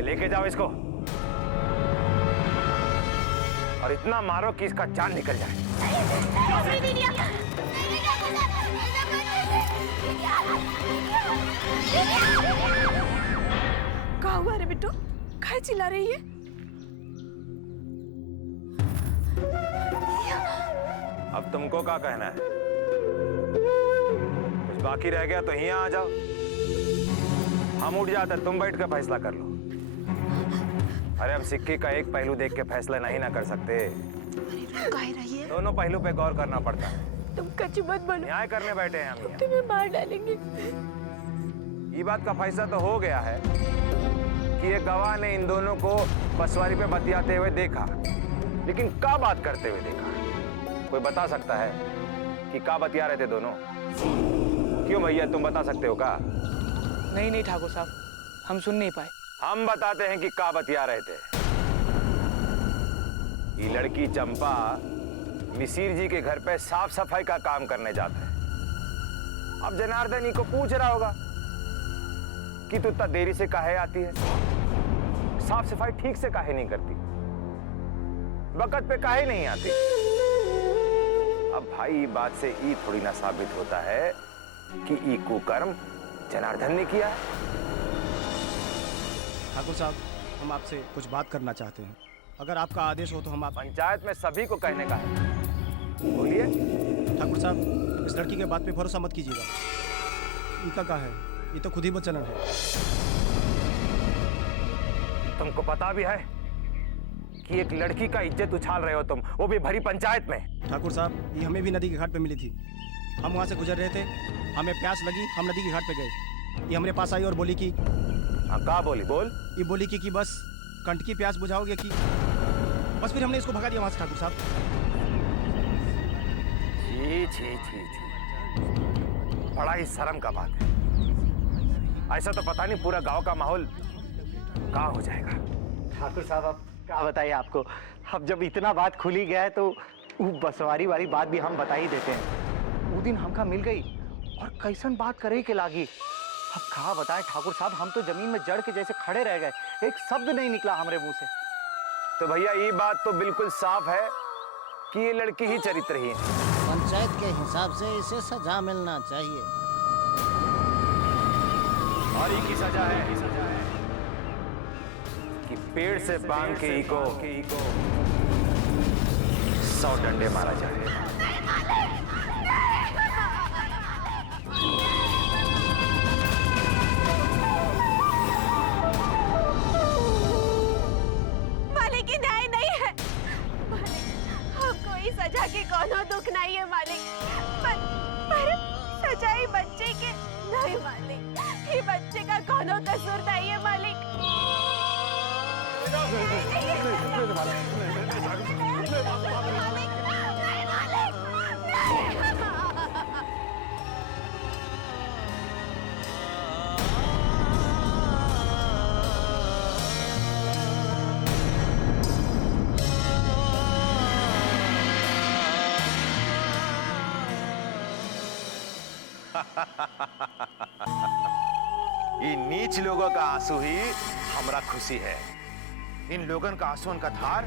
लेके जाओ इसको और इतना मारो कि इसका जान निकल जाए। क्या हुआ रे बिट्टू? काहे चिल्ला रही है? अब तुमको क्या कहना है? कुछ बाकी रह गया तो यहाँ आ जाओ। हम उठ जाते, तुम बैठ कर फैसला कर लो। अरे हम सिक्के का एक पहलू देख के फैसला नहीं ना कर सकते। काहे रही है? दोनों पहलू पे गौर करना पड़ता है। तुम कच्ची मत बोलो। न्याय करने बैठे हैं हम यहाँ। तुम्हें मार डालेंगे। ये बात का फैसला तो हो गया है कि एक गवाह ने इन दोनों को बसवारी पे बतियाते हुए देखा, लेकिन क्या बात करते हुए देखा? कोई बता सकता है कि क्या बतिया रहे थे दोनों? क्यों भैया, तुम बता सकते हो क्या? नहीं ठाकुर साहब, हम सुन नहीं पाए। हम बताते हैं कि क्या बतिया रहे थे। ये लड़की चंपा मिसिर जी के घर पे साफ सफाई का काम करने जाता है। अब जनार्दन जी को पूछ रहा होगा कि तू इतना देरी से काहे आती है, साफ सफाई ठीक से काहे नहीं करती, वक्त पे काहे नहीं आती। अब भाई ये बात से ये थोड़ी ना साबित होता है कि ये कुकर्म जनार्दन ने किया है। ठाकुर साहब, हम आपसे कुछ बात करना चाहते हैं। अगर आपका आदेश हो तो हम आप पंचायत में सभी को कहने का है, बोलिए। ठाकुर साहब, इस लड़की के बात पे भरोसा मत कीजिएगा। इनका क्या है, ये तो खुद ही बचलन है। तुमको पता भी है कि एक लड़की का इज्जत उछाल रहे हो तुम, वो भी भरी पंचायत में। ठाकुर साहब, ये हमें भी नदी के घाट पे मिली थी। हम वहाँ से गुजर रहे थे, हमें प्यास लगी, हम नदी के घाट पे गए। ये हमारे पास आई और बोली कि कहा बोली? बोल। ये बोली कि बस कंठ की प्यास बुझाओगे कि बस। फिर हमने इसको भगा दिया वहाँ से। ठाकुर साहब, छी छी छी छी, बड़ा ही शर्म का बात है। ऐसा तो पता नहीं पूरा गांव का माहौल क्या हो जाएगा। ठाकुर साहब, अब क्या बताइए आपको। अब जब इतना बात खुली गया है तो वो बसवारी वाली बात भी हम बता ही देते हैं। वो दिन हमका मिल गई और कैसन बात करे के लागी। अब कहा बताएं ठाकुर साहब, हम तो जमीन में जड़ के जैसे खड़े रह गए, एक शब्द नहीं निकला हमारे मुंह से। तो भैया ये बात तो बिल्कुल साफ है कि ये लड़की ही चरित्रहीन है। पंचायत के हिसाब से इसे सजा मिलना चाहिए। और ये की सजा है कि पेड़ से बांध के इको 100 डंडे मारा जाए। सजा के कोनो दुख नहीं है मालिक, पर सजाई बच्चे के नहीं मालिक। ये बच्चे का कोनो कसूर नहीं है मालिक। ये नीच लोगों का आंसू ही हमरा खुशी है। इन लोगों का आंसू का धार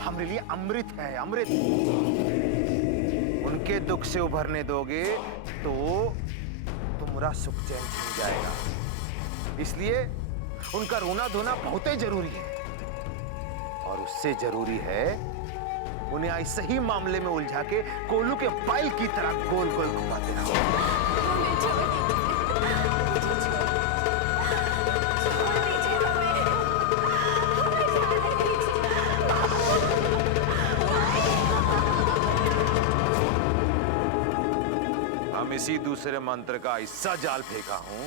हमारे लिए अमृत है, अमृत। उनके दुख से उभरने दोगे तो तुम्हारा सुख चैन छिन जाएगा। इसलिए उनका रोना धोना बहुत ही जरूरी है, और उससे जरूरी है उन्हें ऐसे ही मामले में उलझा के कोलू के बैल की तरह गोल गोल घुमाते रहो। हम इसी दूसरे मंत्र का ऐसा जाल फेंका हूं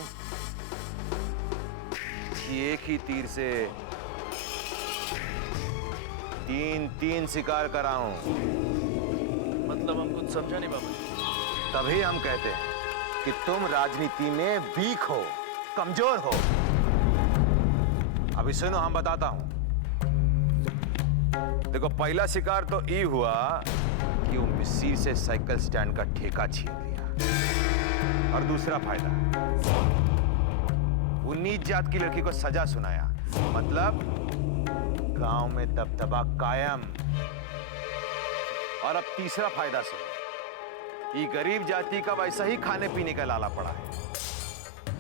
कि एक ही तीर से तीन शिकार करा हूं। मतलब हम कुछ समझा नहीं बाबा जी। तभी हम कहते हैं कि तुम राजनीति में वीक हो, कमजोर हो। अभी सुनो, हम बताता हूं। देखो, पहला शिकार तो ये हुआ कि वो मिसिर से साइकिल स्टैंड का ठेका छीन लिया, और दूसरा फायदा वो नीच जात की लड़की को सजा सुनाया मतलब गांव में दबदबा कायम। और अब तीसरा फायदा सुनो, ये गरीब जाति का वैसा ही खाने पीने का लाला पड़ा है।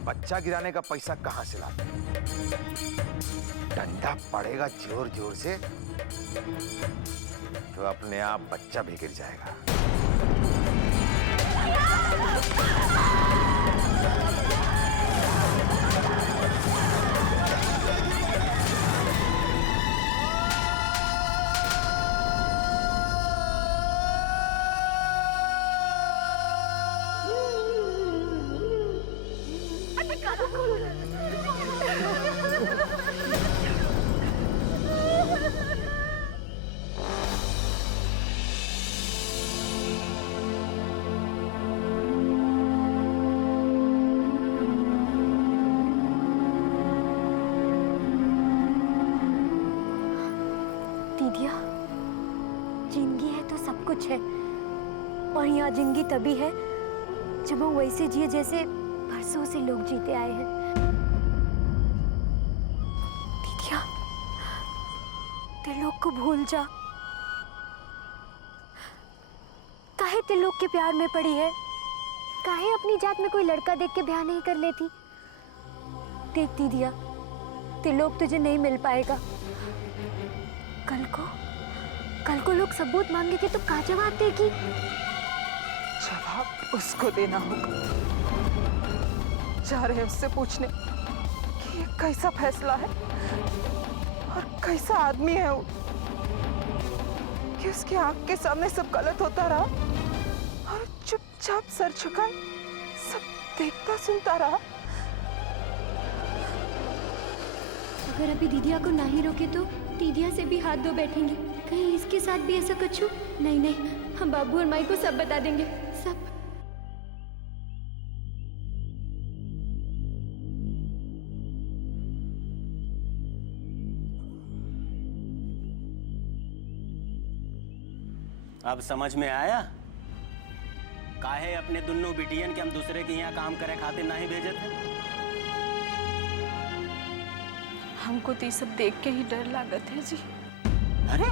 बच्चा गिराने का पैसा कहां से लाते हैं? डंडा पड़ेगा जोर जोर से तो अपने आप बच्चा भी गिर जाएगा। दीदिया, जिंदगी है तो सब कुछ है, और यहाँ जिंदगी तभी है जब हम वैसे जिए जैसे बरसों से लोग जीते आए हैं। दीदिया, त्रिलोक को भूल जा। काहे त्रिलोक के प्यार में पड़ी है? काहे अपनी जात में कोई लड़का देख के ब्याह नहीं कर लेती? देख दीदिया, त्रिलोक तुझे नहीं मिल पाएगा। कल को लोग सबूत मांगेंगे तो क्या जवाब देगी? जवाब उसको देना होगा। जा रहे हैं उससे पूछने कि ये कैसा फैसला है और कैसा आदमी है वो, कि उसके आंख के सामने सब गलत होता रहा और चुपचाप सर झुकाए सब देखता सुनता रहा। अगर अभी दीदिया को नहीं रोके तो दीदिया से भी हाथ धो बैठेंगे। कहीं इसके साथ भी ऐसा कुछ हो? नहीं, हम बाबू और माई को सब बता देंगे, सब। अब समझ में आया काहे अपने दुन्नों बिटियन के हम दूसरे के यहाँ काम करे खातिर नहीं भेजे थे? हमको तो ये सब देख के ही डर लागत है जी। अरे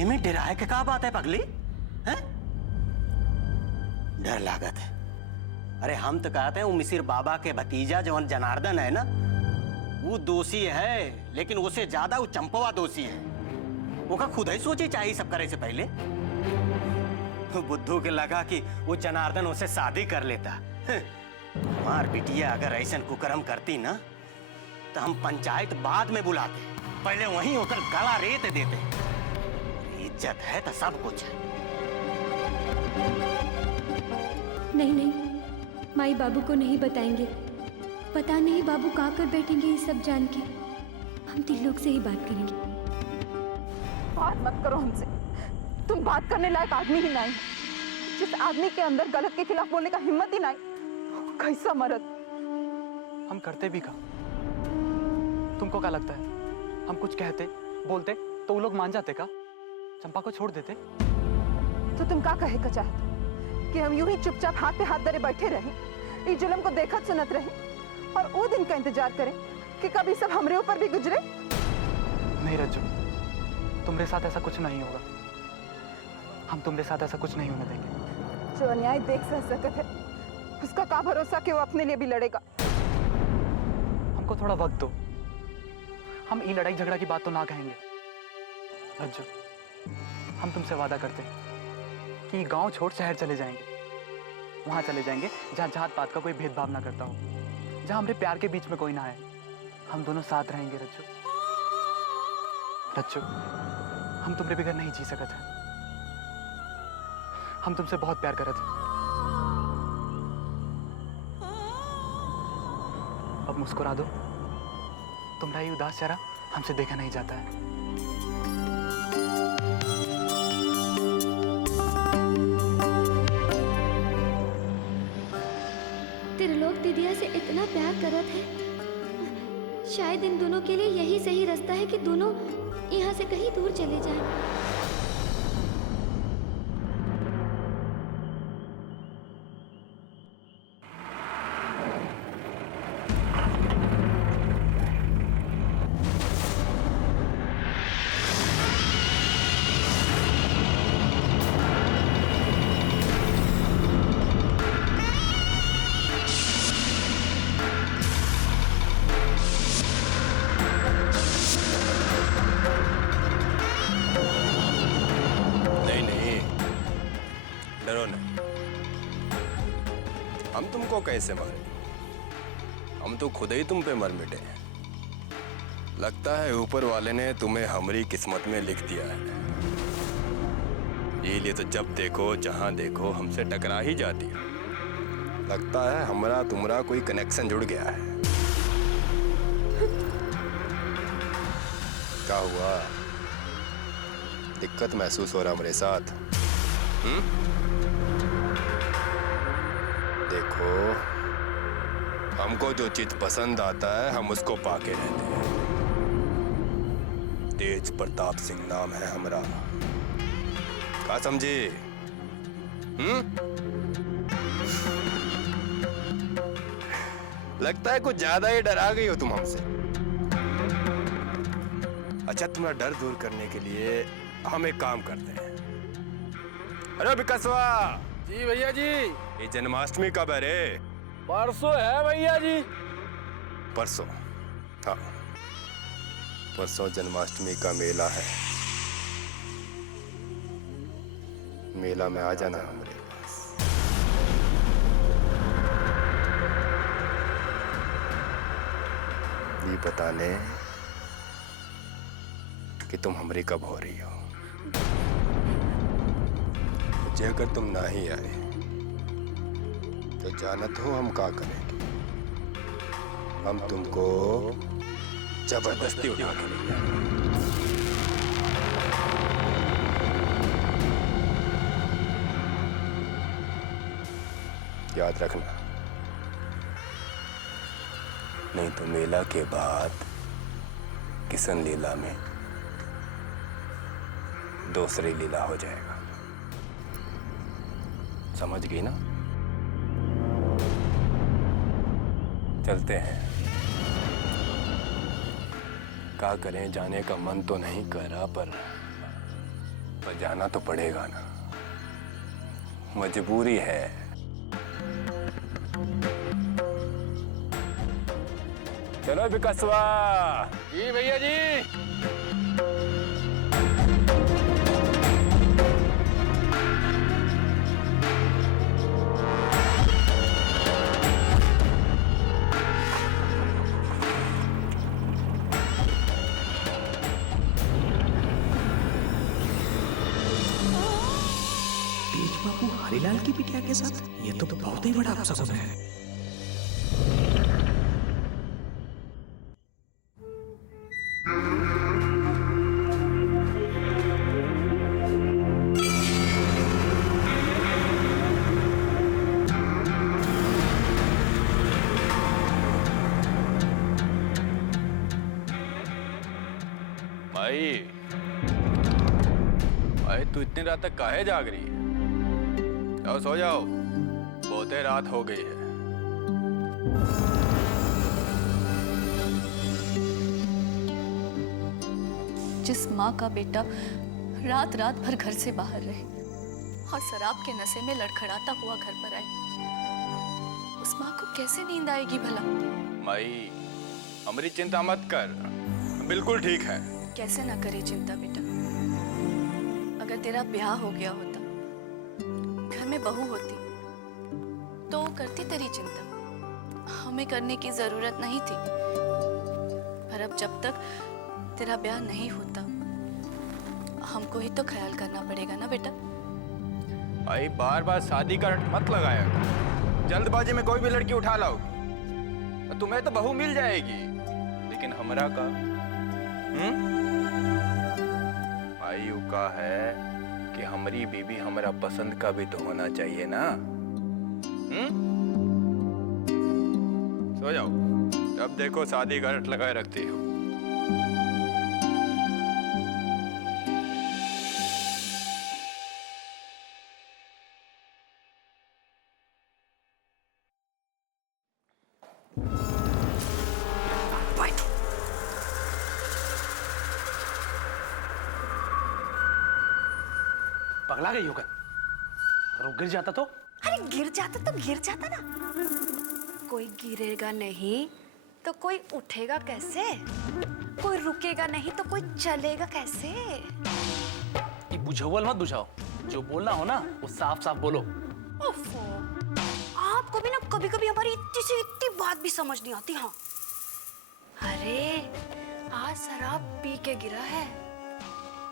इमें डराए के का बात है पगली? हैं? डर लागत है? अरे हम तो कहते हैं वो मिसिर बाबा के भतीजा जो जनार्दन है ना, वो दोषी है, लेकिन उसे ज्यादा वो चंपवा दोषी है। वो का खुद ही सोची चाहिए सब करे से पहले। तो बुद्धू के लगा कि वो जनार्दन उसे शादी कर लेता। हमार बिटिया अगर ऐसा कुकर्म करती ना तो हम पंचायत बाद में बुलाते, पहले वहीं होकर गला रेत देते। इज्जत है तो सब कुछ है। नहीं, माई बाबू को नहीं बताएंगे। पता नहीं बाबू कहाँ कर बैठेंगे ये सब जान के। हम त्रिलोक से ही बात करेंगे। बात मत करो हमसे, तुम बात करने लायक आदमी ही नहीं। जिस आदमी के अंदर गलत के खिलाफ बोलने का हिम्मत ही नहीं, कैसा मर्द। हम करते भी का? तुमको क्या लगता है हम कुछ कहते बोलते तो वो लोग मान जाते का? चंपा को छोड़ देते? तो तुम क्या कहे का चाहते कि हम यूं ही चुपचाप हाथ पे हाथ धरे बैठे रहें, इस जुल्म को देखत सुनत रहें और वो दिन का इंतजार करें कि कभी सब हमरे ऊपर भी गुजरे? नहीं रज्जू, तुम्हारे साथ ऐसा कुछ नहीं होगा। हम तुम्हारे साथ ऐसा कुछ नहीं होने देंगे। जो अन्याय देख सकत है उसका क्या भरोसा कि वो अपने लिए भी लड़ेगा? हमको थोड़ा वक्त दो, हम ये लड़ाई झगड़ा की बात तो ना कहेंगे। रज्जू, हम तुमसे वादा करते हैं कि गांव छोड़ शहर चले जाएंगे। वहां चले जाएंगे जहां जात पात का कोई भेदभाव ना करता हो, जहां हमारे प्यार के बीच में कोई ना है। हम दोनों साथ रहेंगे रज्जू। रज्जू, हम तुम्हारे बगैर नहीं जी सकते हैं। हम तुमसे बहुत प्यार करते हैं। अब मुस्कुरा दो, तुम्हारा ये उदास चेहरा हमसे देखा नहीं जाता है। त्रिलोक दीदिया से इतना प्यार करत है, शायद इन दोनों के लिए यही सही रास्ता है कि दोनों यहाँ से कहीं दूर चले जाएं। तुमको कैसे मारे? हम तो खुद ही तुम पे मर मिटे। लगता है ऊपर वाले ने तुम्हें हमारी किस्मत में लिख दिया है। ये लिए तो जब देखो जहां देखो हमसे टकरा ही जाती है। लगता है हमारा तुम्हारा कोई कनेक्शन जुड़ गया है। क्या हुआ? दिक्कत महसूस हो रहा मेरे साथ? देखो, हमको जो चीज पसंद आता है हम उसको पाके रहते हैं। तेज प्रताप सिंह नाम है हमारा। क्या समझे? लगता है कुछ ज्यादा ही डरा गई हो तुम हमसे। अच्छा, तुम्हारा डर दूर करने के लिए हम एक काम करते हैं। अरे विकासवा जी भैया जी। ये जन्माष्टमी कब है रे? परसों है भैया जी। परसों? हाँ, परसों जन्माष्टमी का मेला है। मेला में आ जाना हमारे पास। ये बताने कि तुम हमारी कब हो रही हो। मुझे अगर तुम ना ही आए तो जानत हो हम क्या करेंगे। हम तुमको जबरदस्ती उठा के ले जाएंगे। याद रखना, नहीं तो मेला के बाद किशन लीला में दूसरी लीला हो जाएगा। समझ गई ना? चलते हैं। क्या करें, जाने का मन तो नहीं कर रहा, पर जाना तो पड़ेगा ना, मजबूरी है। चलो विकासवा। जी भैया जी। बाबू हरिलाल की बिटिया के साथ, ये तो बहुत ही बड़ा अपशगुन है। भाई तू इतनी रात तक काहे जाग रही है? जाओ सो जाओ, बहुत रात हो गई है। जिस माँ का बेटा रात रात भर घर से बाहर रहे और शराब के नशे में लड़खड़ाता हुआ घर पर आए, उस माँ को कैसे नींद आएगी भला? माई, हमारी चिंता मत कर, बिल्कुल ठीक है। कैसे ना करे चिंता बेटा। अगर तेरा ब्याह हो गया होता, घर में बहू होती, तो वो करती तेरी चिंता, हमें करने की जरूरत नहीं थी। पर अब जब तक तेरा ब्याह नहीं होता, हमको ही तो ख्याल करना पड़ेगा ना बेटा। भाई बार बार शादी का रट मत लगाया, जल्दबाजी में कोई भी लड़की उठा लाओ। तुम्हें तो बहू मिल जाएगी, लेकिन हमरा का भाई का है कि हमारी बीबी हमारा पसंद का भी तो होना चाहिए ना। सो जाओ, अब देखो शादी का रट लगाए रखती हो। पगला गई होगा, और गिर जाता तो? अरे गिर जाता ना। कोई गिरेगा नहीं तो कोई उठेगा कैसे? कोई रुकेगा नहीं तो कोई चलेगा कैसे? ये बुझावल मत बुझाओ, जो बोलना हो ना वो साफ साफ बोलो। ओफो, आप आपको भी ना कभी कभी हमारी इतनी से इतनी बात भी समझ नहीं आती। हाँ अरे आज शराब पी के गिरा है,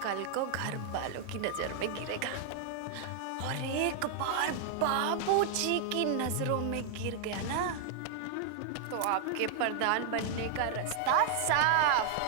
कल को घर वालों की नजर में गिरेगा, और एक बार बाबूजी की नजरों में गिर गया ना तो आपके प्रधान बनने का रास्ता साफ।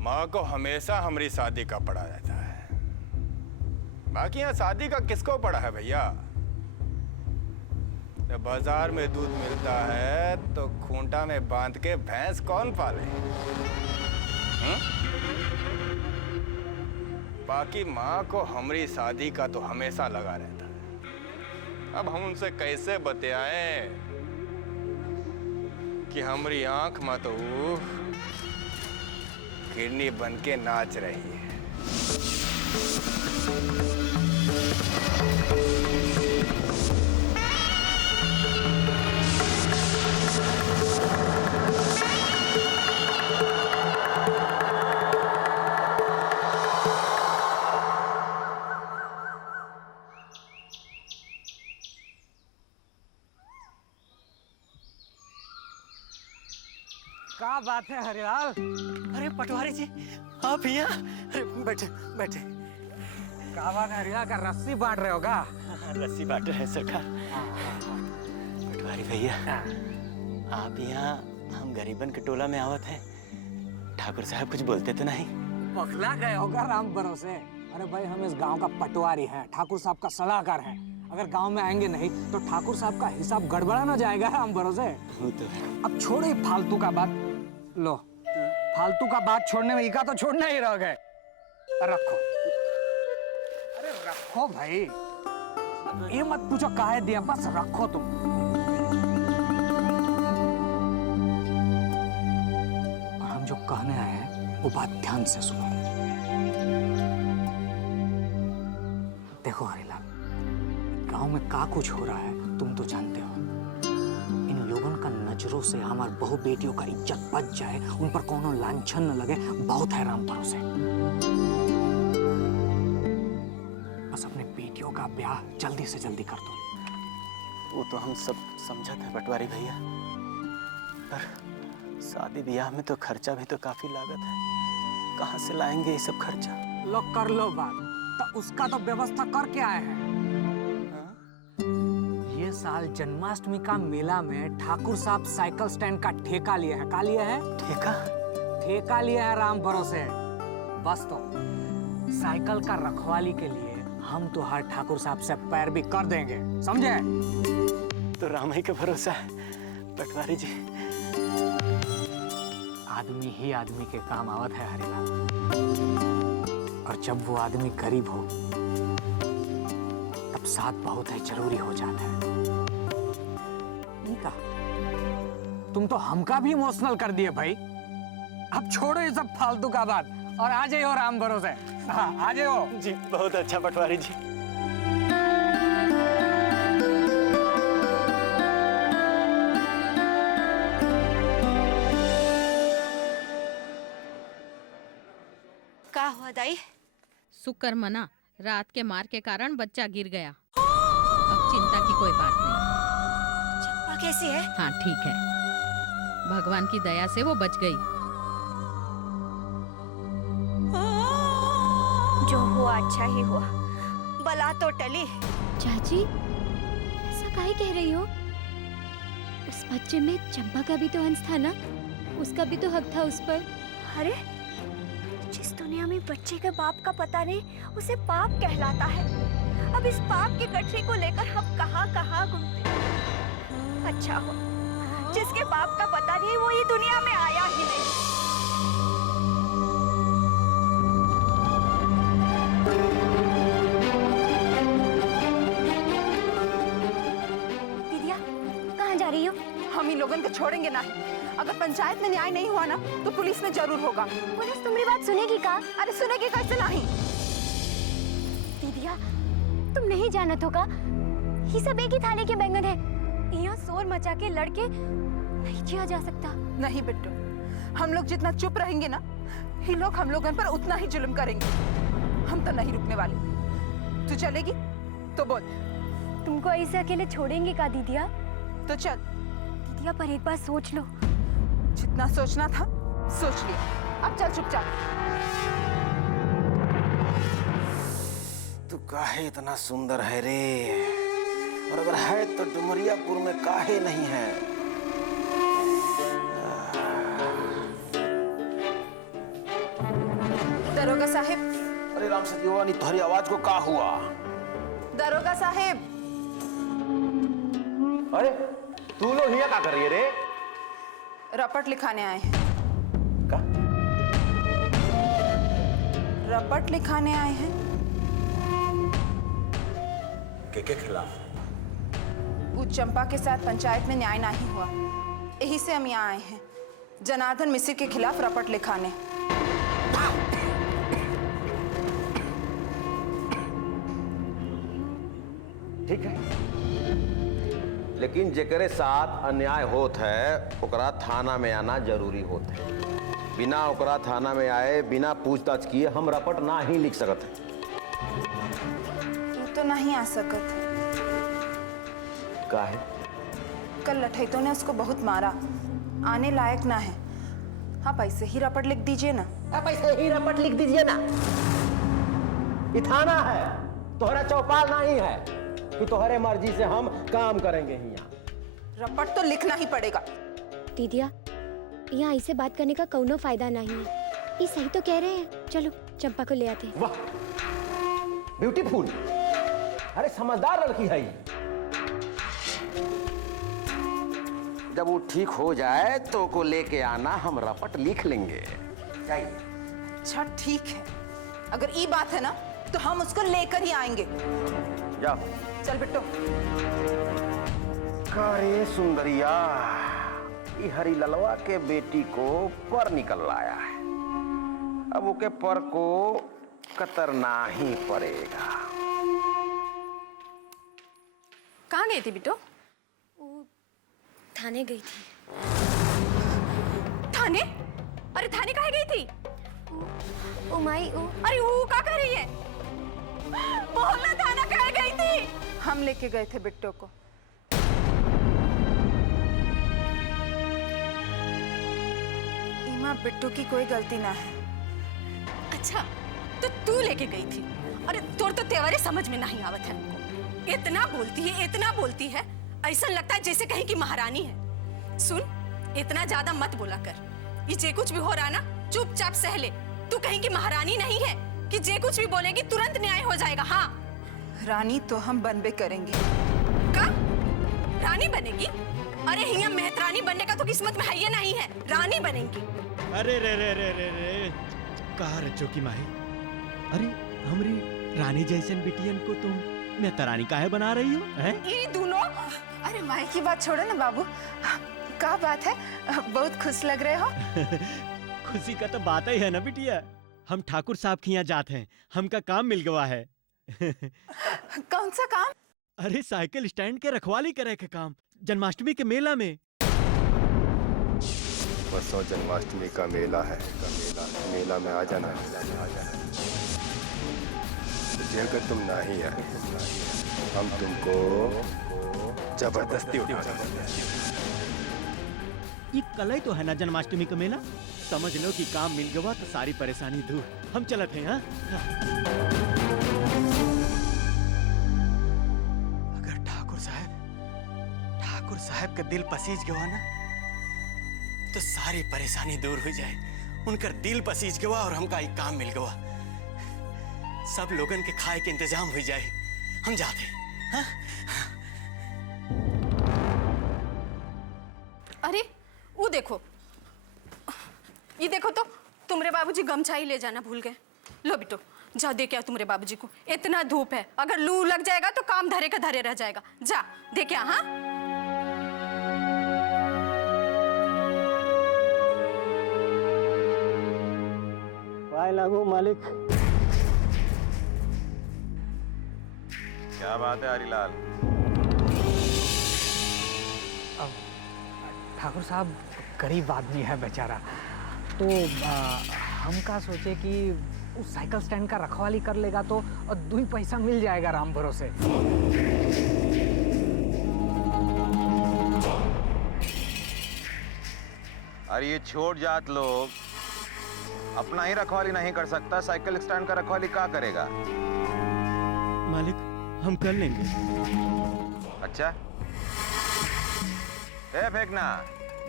माँ को हमेशा हमारी शादी का पड़ा रहता है, बाकी यहाँ शादी का किसको पड़ा है भैया? जब बाजार में दूध मिलता है तो खूंटा में बांध के भैंस कौन पाले? बाकी माँ को हमारी शादी का तो हमेशा लगा रहता है। अब हम उनसे कैसे बतियाएं कि हमारी आंख में तो हिरनी बन के नाच रही है। क्या बात है हरिलाल? अरे पटवारी जी आप यहाँ? अरे बैठे बैठे। क्या बात है हरिलाल, का रस्सी बांट रहे हो का? रस्सी बांट रहे हैं सरकार। पटवारी भैया आप यहाँ हम गरीबन के टोला में आवत हैं, ठाकुर साहब कुछ बोलते तो नहीं? पगला गए होगा राम भरोसे। अरे भाई हम इस गांव का पटवारी हैं, ठाकुर साहब का सलाहकार है। अगर गांव में आएंगे नहीं तो ठाकुर साहब का हिसाब गड़बड़ा ना जाएगा राम भरोसे। वो तो है। अब छोड़ो ये फालतू का बात, लो फालतू का बात छोड़ने में इका तो छोड़ना ही रह गए। रखो, अरे रखो भाई, ये मत पूछो काहे दिया, बस रखो तुम। और हम जो कहने आए हैं वो बात ध्यान से सुनो। देखो हरिलाल, गांव में का कुछ हो रहा है तुम तो जानते हो। इन लोगों का नजरों से हमार बहु बेटियों का इज्जत बच जाए, उन पर कोनो लांछन न लगे, बहुत है राम भरोसे। बस अपने बेटियों का ब्याह जल्दी से जल्दी कर दो। वो तो हम सब समझा था पटवारी भैया, पर शादी ब्याह में तो खर्चा भी तो काफी लागत है, कहाँ से लाएंगे ये सब खर्चा? लो कर लो बात, तो उसका तो व्यवस्था करके आए हैं। ये साल जन्माष्टमी का मेला में ठाकुर साहब साइकिल स्टैंड का ठेका लिए हैं। का लिए हैं? ठेका? ठेका लिए हैं राम भरोसे। बस तो साइकिल का रखवाली के लिए हम तो हर ठाकुर साहब से पैर भी कर देंगे, समझे? तो राम ही का भरोसा है पटवारी जी। आदमी ही आदमी के काम आवत है हरिलाल, और जब वो आदमी गरीब हो तब साथ बहुत है जरूरी हो जाता है। इनका तुम तो हमका भी इमोशनल कर दिए भाई। अब छोड़ो ये सब फालतू का बात और आ जाइए राम भरोसे। हाँ आ जाओ जी। बहुत अच्छा पटवारी जी। का हुआ दाई? शुक्र मना, रात के मार के कारण बच्चा गिर गया। अब चिंता की कोई बात नहीं। चंपा कैसी है? हाँ ठीक है, भगवान की दया से वो बच गई। जो हुआ अच्छा ही हुआ, बला तो टली। चाची ऐसा काहे कह रही हो? उस बच्चे में चंपा का भी तो अंश था ना, उसका भी तो हक था उस पर। अरे जिस दुनिया में बच्चे के बाप का पता नहीं, उसे पाप कहलाता है। अब इस पाप की गठरी को लेकर हम कहाँ कहाँ घूमते। अच्छा हो जिसके बाप का पता नहीं वो ये दुनिया में आया ही नहीं। दीदिया कहाँ जा रही हो? हम इन लोगों को छोड़ेंगे नहीं। अगर पंचायत में न्याय नहीं हुआ ना तो पुलिस में जरूर होगा। पुलिस तुम्हारी बात सुनेगी का? अरे सुनेगी कैसे नहीं? दीदिया तुम नहीं जानत होगा, ये सब एक ही थाली के बैंगन है। यहाँ शोर मचा के लड़के नहीं जिया जा सकता। नहीं बिट्टू, हम लोग जितना चुप रहेंगे ना, ये लोग हम लोगों पर उतना ही जुल्म करेंगे। हम तो नहीं रुकने वाले। तू चलेगी तो बोल। तुमको ऐसे अकेले छोड़ेंगे का दीदिया? तो चल। दीदिया पर एक बार सोच लो। जितना सोचना था सोच लिया, अब चल चुपचाप। तू काहे इतना सुंदर है रे, और अगर है तो डुमरियापुर में काहे नहीं है? दरोगा साहिब। अरे राम सजीवानी, तुम्हारी आवाज को का हुआ? दरोगा साहिब। अरे तू लोग यहाँ क्या कर रही है रे? रपट लिखाने आए हैं। का? रपट लिखाने आए हैं। के खिलाफ? वो चंपा के साथ पंचायत में न्याय नहीं हुआ, यही से हम यहाँ आए हैं जनार्दन मिसिर के खिलाफ रपट लिखाने। ठीक है, लेकिन जेकरे साथ अन्याय होत है ओकरा थाना में आना जरूरी होत है। बिना ओकरा थाना में आए, बिना पूछताछ किए हम रपट ना ही लिख सकत है। तू तो नहीं आ सकत। का है? कल लठैतों ने उसको बहुत मारा, आने लायक ना है। आप ऐसे ही रपट लिख दीजिए ना। आप ऐसे ही रपट लिख दीजिए ना। ये थाना है, तोहरा चौपाल नहीं है कि तोहरे मर्जी से हम काम करेंगे ही। यहाँ रपट तो लिखना ही पड़ेगा। दीदिया, यहाँ ऐसे बात करने का कौनो फायदा नहीं है। ये सही तो कह रहे हैं। चलो चंपा को ले आते हैं। वाह, ब्यूटीफुल। अरे समझदार लड़की है ये। जब वो ठीक हो जाए तो को लेके आना, हम रपट लिख लेंगे। चाहिए। अच्छा ठीक है, अगर ये बात है ना तो हम उसको लेकर ही आएंगे। जाओ। चल बिट्टू। अरे सुंदरिया, ये हरी ललवा के बेटी को पर निकल लाया है, अब ओके पर को कतरना ही पड़ेगा। कहाँ गई थी बिट्टू? थाने गई थी। थाने? अरे थाने काहे गई थी? ओ माई, अरे वो क्या कर रही है? मोहल्ला थाना काहे गई थी? हम लेके गए थे बिट्टू को। इमा, बिट्टू की कोई गलती ना है। अच्छा, तो तू लेके गई थी? अरे तोर तो तेवरे समझ में नहीं आवत है हमको। इतना बोलती है, ऐसा लगता है जैसे कहीं की महारानी है। सुन, इतना ज्यादा मत बोला कर। ये जे कुछ भी हो रहा ना, चुपचाप सह ले। तू कहीं की महारानी नहीं है कि जे कुछ भी बोलेगी तुरंत न्याय हो जाएगा। हाँ, रानी तो हम बनबे करेंगे। का? रानी बनेगी? अरे हिया मेहतरानी बनने का तो किस्मत में है ही नहीं है, रानी बनेगी। अरे रे रे रे रे रे, कहा रचो की माही? अरे हमरी रानी जैसन बिटियन को तुम मेहतरानी काहे बना रही हो? ये दोनों? अरे माई की बात छोड़ो ना बाबू, क्या बात है, बहुत खुश लग रहे हो। खुशी का तो बात ही है ना बिटिया। हम ठाकुर साहब के यहाँ जाते हैं, हमका काम मिल गया है। कौन सा काम? अरे साइकिल स्टैंड के रखवाली करे के काम, जन्माष्टमी के मेला में। परसों जन्माष्टमी का मेला है, मेला में आ जाना। अगर तुम नहीं आए, हम तुमको जबरदस्ती उठा देंगे। ये कल ही तो है ना जन्माष्टमी का मेला। समझ लो कि काम मिल गया तो सारी परेशानी दूर। हम चलते हैं। हाँ, अगर ठाकुर साहब का दिल पसीज गया ना, तो सारी परेशानी दूर हो जाए। उनका दिल पसीज गया और हमका एक काम मिल गया। सब लोगन के खाए के इंतजाम हो जाए। हम जाते हैं। हाँ? अरे वो देखो, ये देखो तो, तुम्हारे बाबूजी गमछा ही ले जाना भूल गए। लो बिट्टू, जा दे के आओ तुम्हारे बाबूजी को। इतना धूप है, अगर लू लग जाएगा तो काम धरे का धरे रह जाएगा। जा दे के आ। हाँ, पाए लागू मालिक। क्या बात है हरीलाल? ठाकुर साहब गरीब आदमी है बेचारा, तो हम का सोचे कि उस साइकिल स्टैंड का रखवाली कर लेगा तो 2 पैसा मिल जाएगा राम भरोसे। अरे ये छोट जात लोग अपना ही रखवाली नहीं कर सकता, साइकिल स्टैंड का रखवाली क्या करेगा? मालिक हम कर लेंगे। अच्छा ए फेंकना।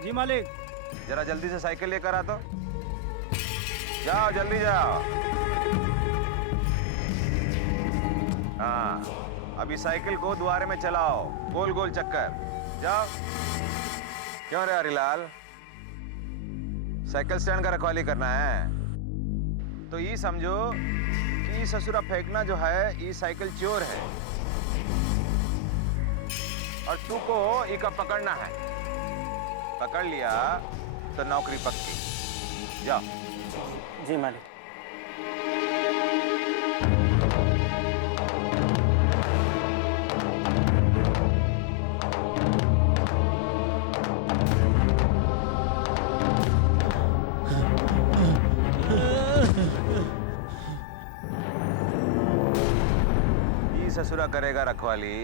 जी मालिक। जरा जल्दी से साइकिल लेकर आ तो। जाओ जल्दी जाओ। हाँ अभी साइकिल को द्वारे में चलाओ, गोल गोल चक्कर। जाओ। क्यों रे हरिलाल, साइकिल स्टैंड का रखवाली करना है तो ये समझो कि ससुरा फेंकना जो है ये साइकिल चोर है और तू को इका पकड़ना है। पकड़ लिया तो नौकरी पक्की। जाओ। जी मालिक। ये ससुरा करेगा रखवाली।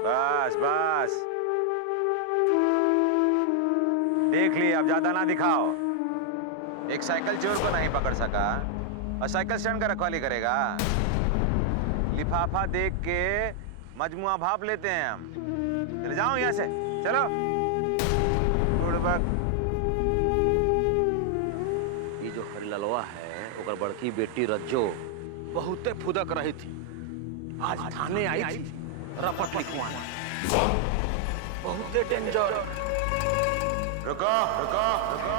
बस बस देख ली, अब ज्यादा ना दिखाओ। एक साइकिल चोर को नहीं पकड़ सका और साइकिल स्टैंड का रखवाली करेगा। लिफाफा देख के मजमुआ भाप लेते हैं हम। चले जाओ यहाँ से, चलो। ये जो हरिललवा है ओकर बड़की बेटी रज्जो बहुते फुदक रही थी, आज थाने आई थी रपट लिखवाना। बहुते डेंजर। रुको रुको रुको।